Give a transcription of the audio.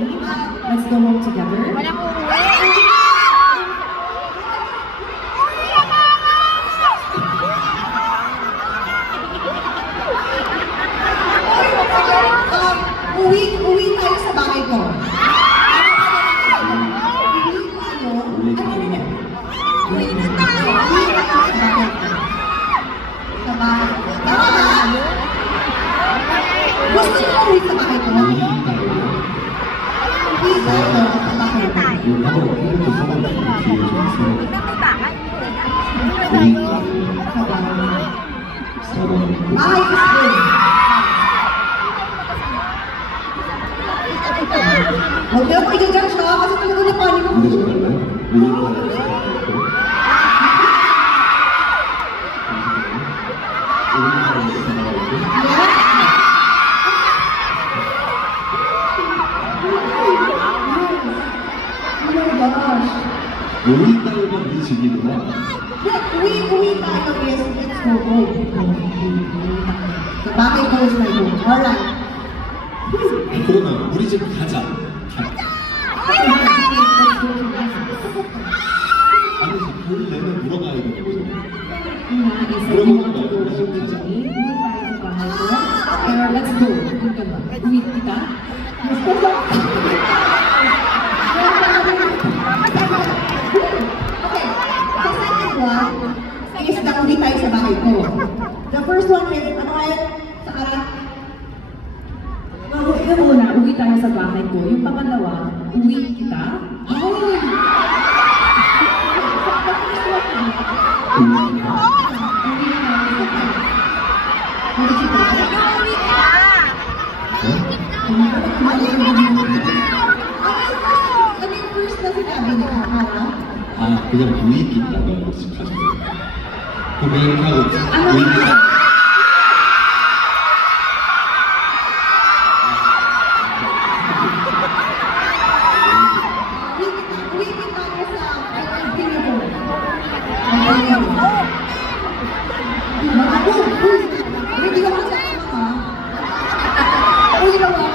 Let's go home together. Walang uuwi. Uwi tayo sa bahay ko. Uwi na tayo. Sa bahay ko. Tama ba? Gusto niyo uwi sa bahay ko? Uwi tayo sa bahay ko. Bahay ko. Huwag na ako i-judge ka kasi talaga na paano mo. Uwi tayo ng BCD na. Uwi tayo, yes, let's go home. Sa bahay ko is my home. Alright. 그러면 우리 집 가자. 아니지, 원래는 물어봐야 되는 거죠. Let's go. Uwi kita. Okay, the second one is na uwi tayo sa bahay ko. The first one is, ano kaya sa arap? Yung una, uwi tayo sa bahay ko. Yung pangalawa, uwi kita. Ano yung first na sinabi niya? 아, 그냥 우리 있다고 말씀하셨어요. 그럼 이렇게 하고 우리 있다. Uy, ginawa